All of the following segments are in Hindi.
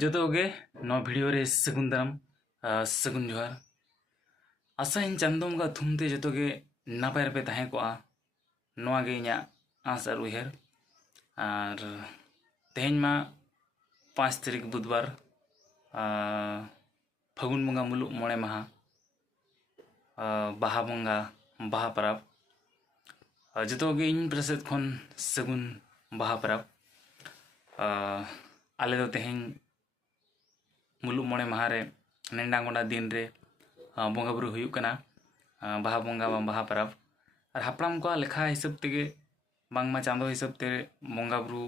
ᱡᱚᱛᱚᱜᱮ ᱱᱚᱣᱟ ᱵᱷᱤᱰᱤᱭᱳ ᱨᱮ ᱥᱟᱹᱜᱩᱱ ᱫᱟᱨᱟᱢ ᱥᱟᱹᱜᱩᱱ ᱡᱚᱦᱟᱨ ᱟᱥᱟᱧ ᱪᱟᱸᱫᱳ ᱵᱚᱸᱜᱟ ᱛᱷᱩᱢᱛᱮ ᱡᱚᱛᱚᱜᱮ ᱱᱟᱯᱟᱭ ᱨᱮᱯᱮ ᱛᱟᱦᱮᱸ ᱠᱚᱜᱼᱟ ᱱᱚᱣᱟ ᱜᱮ ᱤᱧᱟᱹᱜ ᱟᱸᱥ ᱟᱨ ᱩᱭᱦᱟᱹᱨ ᱟᱨ ᱛᱮᱦᱮᱧ ᱢᱟ 5 ᱛᱟᱹᱨᱤᱠᱷ ᱵᱩᱫᱷᱵᱟᱨ ᱯᱷᱟᱹᱜᱩᱱ ᱵᱚᱸᱜᱟ ᱢᱩᱞᱩᱜ 9 ᱢᱟᱦᱟ ᱵᱟᱦᱟ ᱵᱚᱸᱜᱟ ᱵᱟᱦᱟ ᱯᱚᱨᱚᱵᱽ ᱡᱚᱛᱚᱜᱮ ᱤᱧ ᱯᱨᱚᱥᱮᱫ ᱠᱷᱚᱱ ᱥᱟᱹᱜᱩᱱ ᱵᱟᱦᱟ ᱯᱚᱨᱚᱵᱽ ᱟᱞᱮ ᱫᱚ ᱛᱮᱦᱮᱧ मुलुग 9 माह रे नेंडा गोंडा दिन रे बोंगा बुरु हुयुग कना बाहा बोंगा बाहा परब और हापड़ाम को लेखा हिसाब तेगे बांगमा चांदो हिसाब ते बोंगा बुरु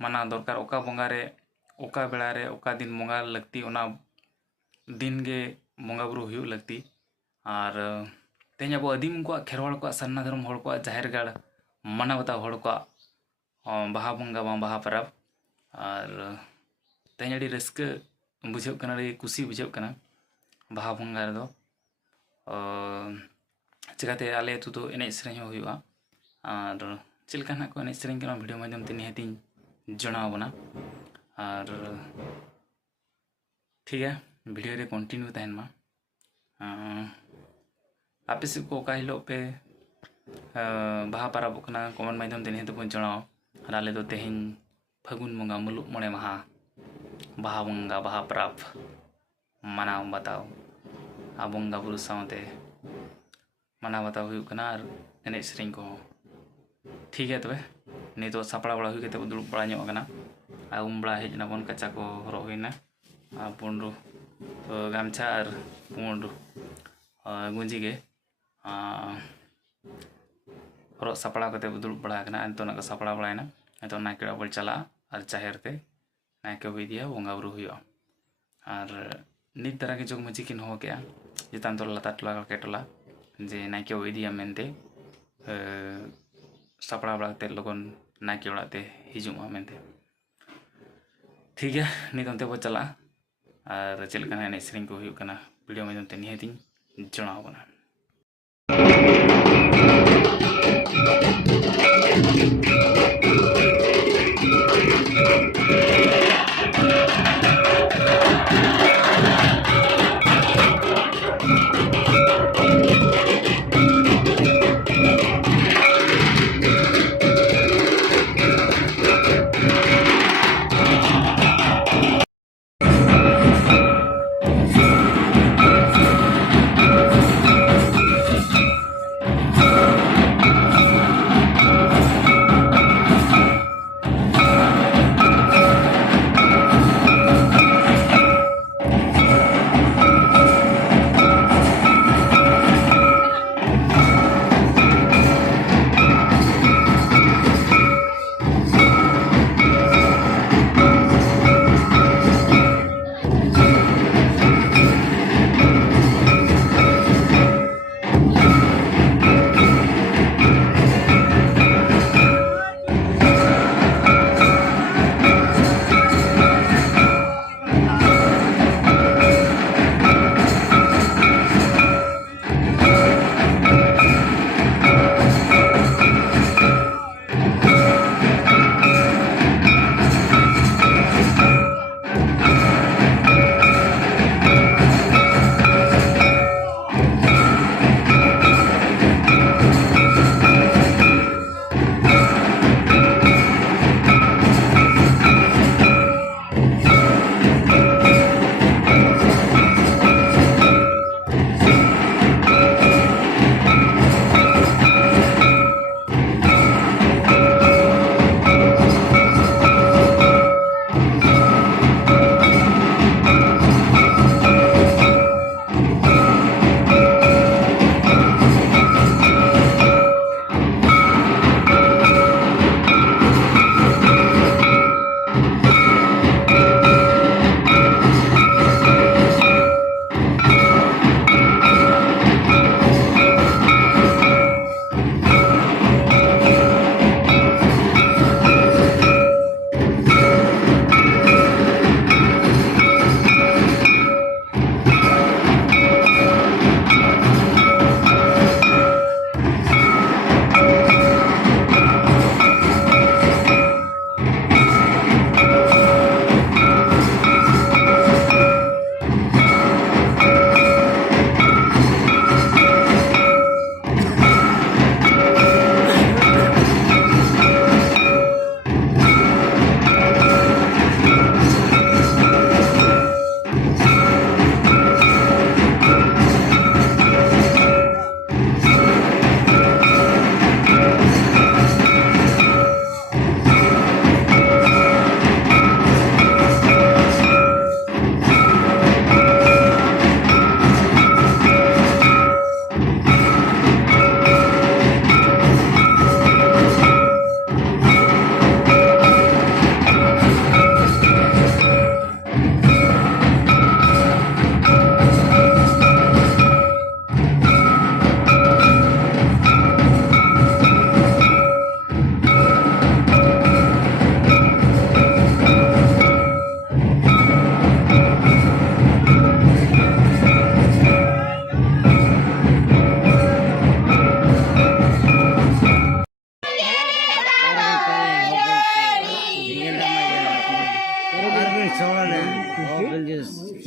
माना दरकार ओका बोंगा रे ओका बेड़ा रे ओका दिन बोंगा लगती ओना दिन गे बोंगा बुरु हुयुग लगती और तेज अब आदिम को खेरवाड़ को सन्ना धर्म हड़ को जाहिर गाड़ माना बता हड़ को बाहा बोंगा बाहा परब और तेज अड़ी रस्क बुझे कुसी बुझे बाहा बोंगा रे चिकाते आले अतु तो एने सेरेñ हुआ और चलका ना को एने सेरेñ के वीडियो माध्यम ते निहाती जनाव बना और ठीक है वीडियो रे कंटिन्यू तहन मा आपे से को का हिलो पे बाहा परब कना कमेंट माध्यम ते निहाती बन जनाव और आले दो तेहेñ फागुन बोंगा मुलुग 9 माहा बाहा बोंगा बाहा परब मानाव बताओ आ बोंगा बुरु सावते माना बताओ हुयुग कना और एने सेरेñ को ठीक है तबे नितो सापड़ा बड़ा हुई केते दुड़ुब बड़ा ᱧᱚᱜ कना आ उम बड़ा हेज ना बन कच्चा को हरो हुइना आ पुंडु गामछा और पुंडु गुंजी गे हरो सापड़ा कते दुड़ुब बड़ा कना अंतो ना सापड़ा बड़ायना तो नाके बल चला और चाहेर ते नायके हुई दिया बोंगा बुरु हुआ और नित तरह के जोग मजी किन हो गया जितान तो लता टोला के टोला जे नायके हुई दिया मेनते सापड़ा बड़ाते लोगन नायके उड़ाते हिजुमा मेनते ठीक है नित अंते बो चला और चलका एने सेरेñ को हुयुग कना वीडियो में ते निहाती जणाव बना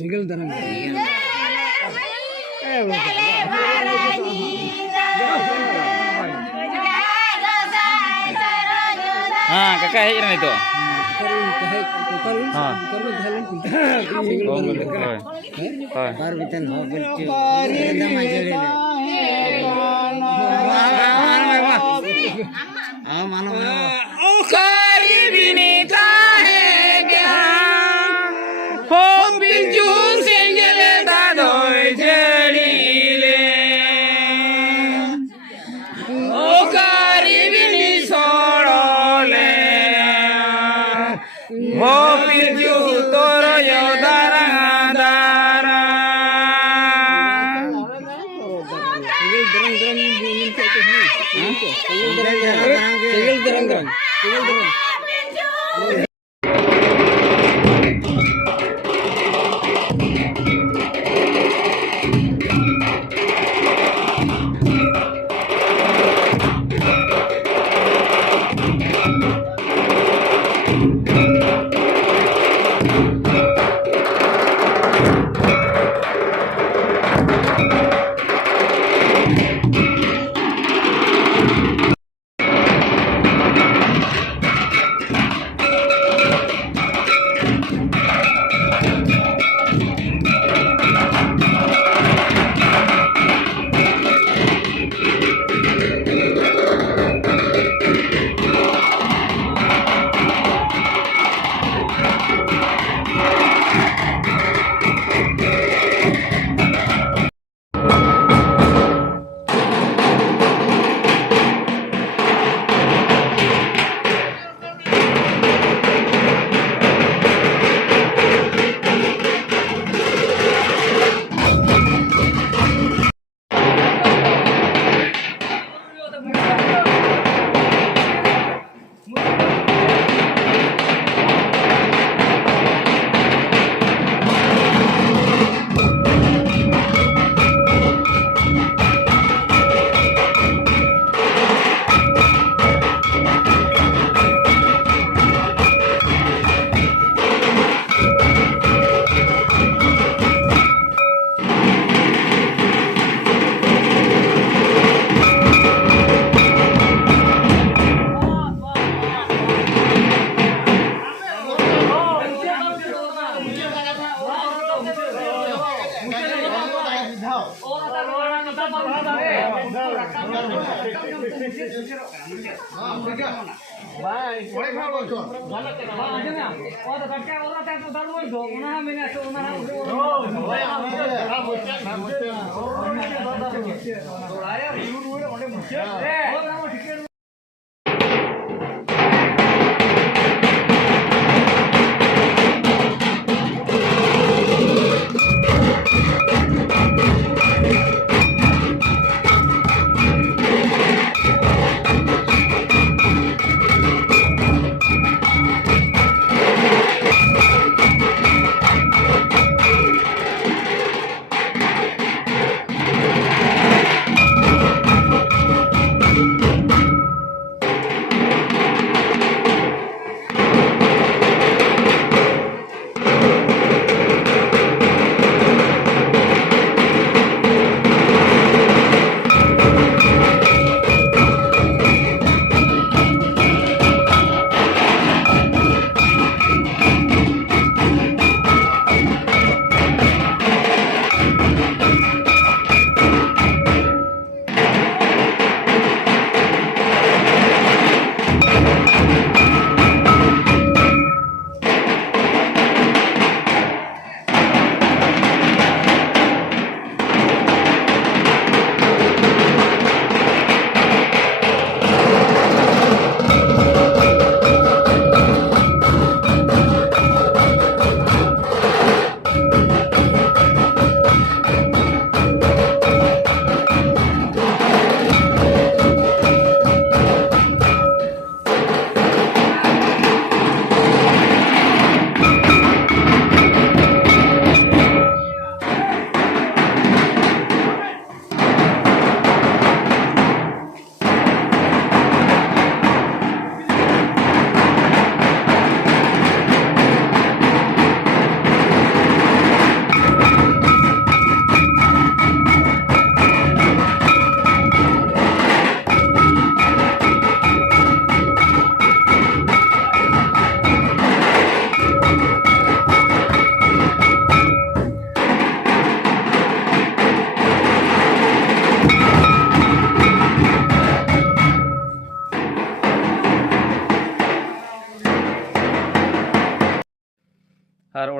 Single darang. हाँ kakak hej na ito. हाँ Baru bitan hobil cu. Single darang.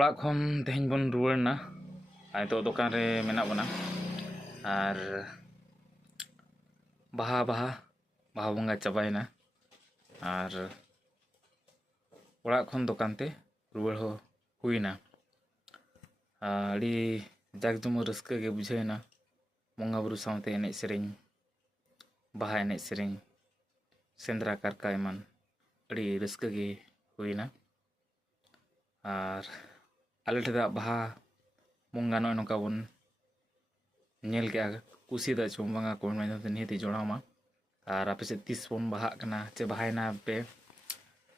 ओड़ा खन तेहन बन रुआरना तो दुकान रे मेना बना और बाहा बाहा बाहा बंगा चाबायना और ओड़ा खन दुकान ते रुआर हो हुईना अड़ी जाक जमो रस्का के बुझाइना बंगा बुरु सावते एनेज सेरेñ बाहा एनेज सेरेñ सेंद्रा कारका एमान अड़ी रस्का के हुईना और आले ठेदा बाहा बंगा नोका बन नेल के कुसी दा चुम बंगा कोन में निहती जोड़ामा और आपे से 30 बन बाहा कना चे बाहायना पे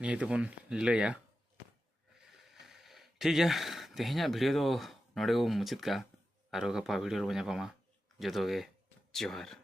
निहती बन लया ठीक है तेहना वीडियो तो नोड़े को मुचित का और गपा वीडियो बना पामा जो जोहार।